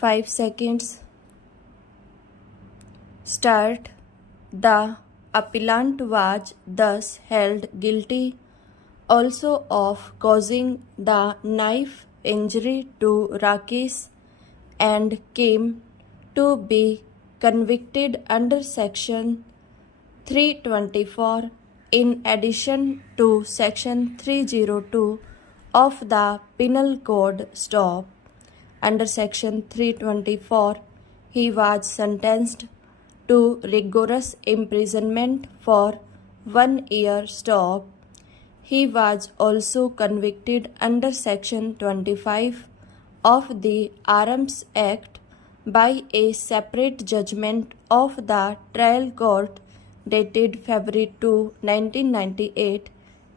5 seconds. Start. The appellant was thus held guilty also of causing the knife injury to Rakesh and came to be convicted under Section 324 in addition to Section 302 of the Penal Code. Stop. Under Section 324, he was sentenced to rigorous imprisonment for 1 year. Stop. He was also convicted under Section 25 of the Arms Act by a separate judgment of the trial court dated February 2, 1998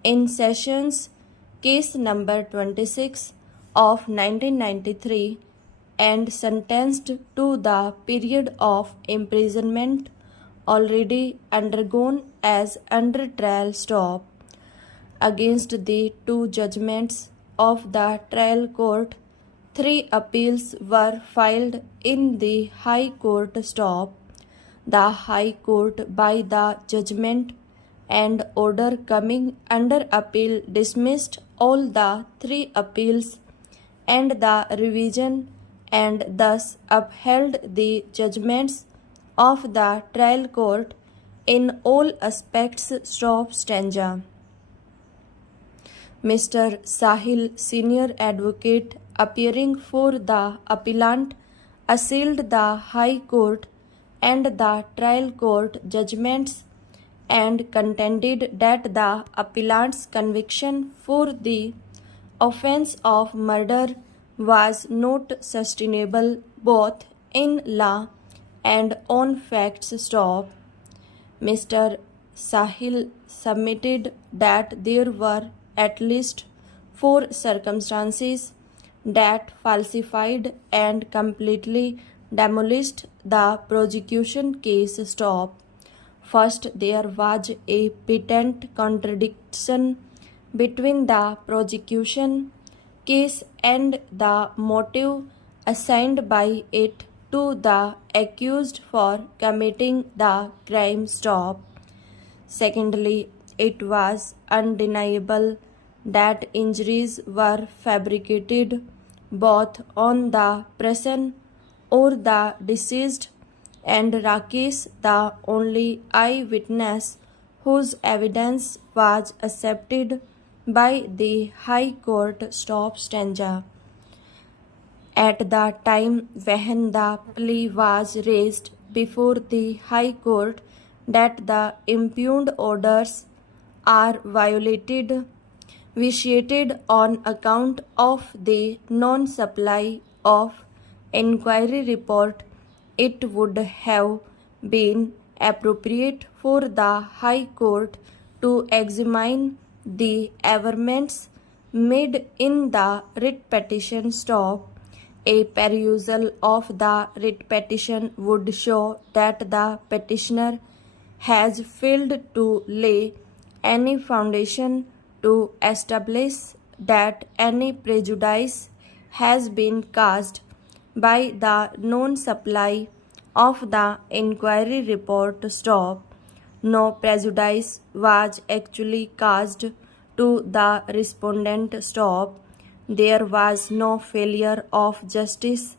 in Sessions Case number 26 of 1993 and sentenced to the period of imprisonment already undergone as under trial. Stop. Against the two judgments of the trial court, 3 appeals were filed in the High Court. Stop. The High Court, by the judgment and order coming under appeal, dismissed all the 3 appeals and the revision and thus upheld the judgments of the trial court in all aspects. Stop. Stanza. Mr. Sahil, senior advocate, appearing for the appellant, assailed the High Court and the trial court judgments and contended that the appellant's conviction for the offense of murder was not sustainable both in law and on facts. Stop. Mr. Sahil submitted that there were at least 4 circumstances that falsified and completely demolished the prosecution case. Stop. First, there was a patent contradiction between the prosecution case and the motive assigned by it to the accused for committing the crime. Stop. Secondly, it was undeniable that injuries were fabricated both on the person or the deceased and Rakesh, the only eyewitness whose evidence was accepted by the High Court. Stop. Stanza. At the time when the plea was raised before the High Court that the impugned orders are vitiated on account of the non-supply of inquiry report, it would have been appropriate for the High Court to examine the averments made in the writ petition. Stop. A perusal of the writ petition would show that the petitioner has failed to lay any foundation to establish that any prejudice has been caused by the non-supply of the inquiry report. Stop. No prejudice was actually caused to the respondent. Stop. There was no failure of justice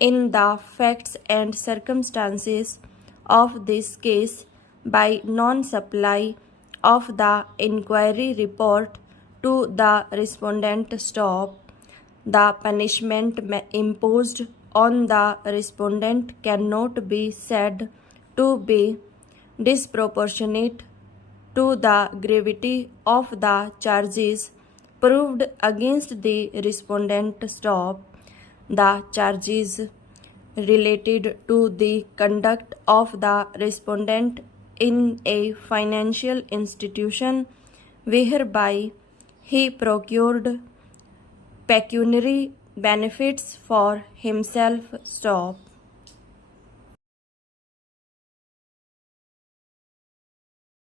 in the facts and circumstances of this case by non-supply of the inquiry report to the respondent. Stop. The punishment imposed on the respondent cannot be said to be disproportionate to the gravity of the charges proved against the respondent. Stop. The charges related to the conduct of the respondent in a financial institution whereby he procured pecuniary benefits for himself. Stop.